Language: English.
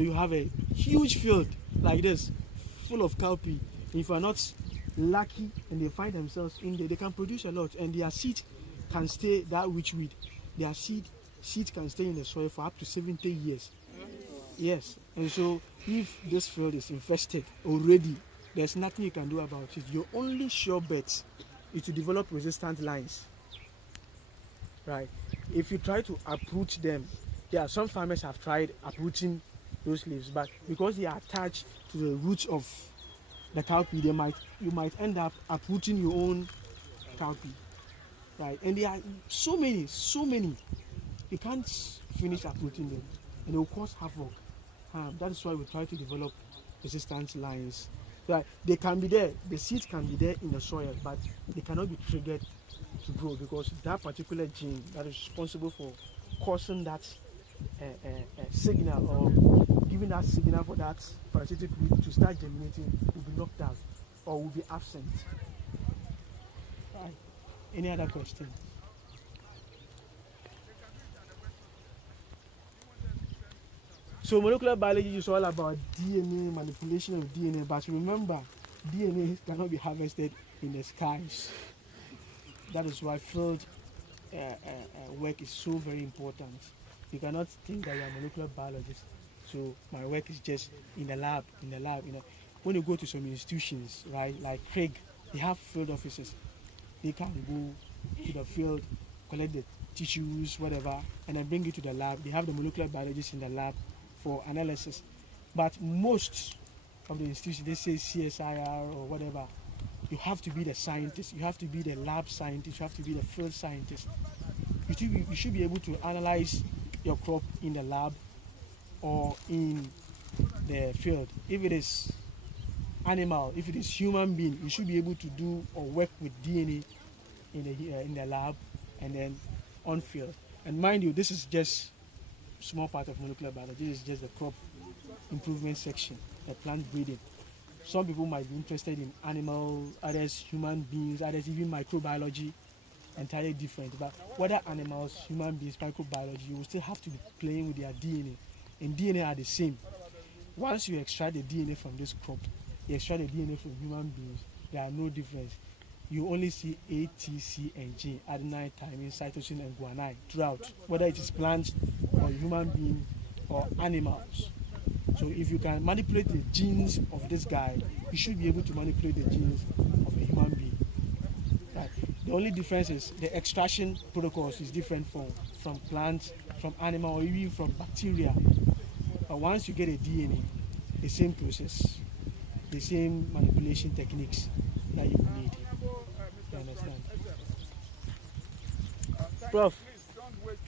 So you have a huge field like this, full of cowpea. If you are not lucky and they find themselves in there, they can produce a lot, and their seed can stay that witch weed. Their seed can stay in the soil for up to 70 years. Yes, and so if this field is infested already, there's nothing you can do about it. Your only sure bet is to develop resistant lines. Right? If you try to uproot them, there are some farmers have tried uprooting those leaves, but because they are attached to the roots of the cowpea, you might end up uprooting your own cowpea. Right? And there are so many, you can't finish uprooting them, and it will cause havoc. That is why we try to develop resistant lines. Right? They can be there, the seeds can be there in the soil, but they cannot be triggered to grow, because that particular gene that is responsible for causing that signal, or giving that signal for that parasitic weed to start germinating, will be knocked out or will be absent. Right. Any other question? So molecular biology is all about DNA, manipulation of DNA, but remember, DNA cannot be harvested in the skies. That is why field work is so very important. You cannot think that you are a molecular biologist, so my work is just in the lab. When you go to some institutions, right, like Craig, they have field officers. They can go to the field, collect the tissues, whatever, and then bring it to the lab. They have the molecular biologists in the lab for analysis. But most of the institutions, they say CSIR or whatever, you have to be the scientist, you have to be the lab scientist, you have to be the field scientist. You should be able to analyze your crop in the lab or in the field. If it is animal, if it is human being, you should be able to do or work with DNA in the lab and then on field. And mind you, this is just small part of molecular biology. This is just the crop improvement section, the plant breeding. Some people might be interested in animal, others human beings, others even microbiology, entirely different. But whether animals, human beings, microbiology, you will still have to be playing with their DNA. And DNA are the same. Once you extract the DNA from this crop, you extract the DNA from human beings, there are no difference. You only see A, T, C, and G, adenine, thymine, cytosine, and guanine throughout, whether it is plants or human beings or animals. So if you can manipulate the genes of this guy, you should be able to manipulate the genes of a human being. Right. The only difference is the extraction protocols is different from plants, from animal, or even from bacteria. But once you get a DNA, the same process, the same manipulation techniques that you need. You understand? Prof.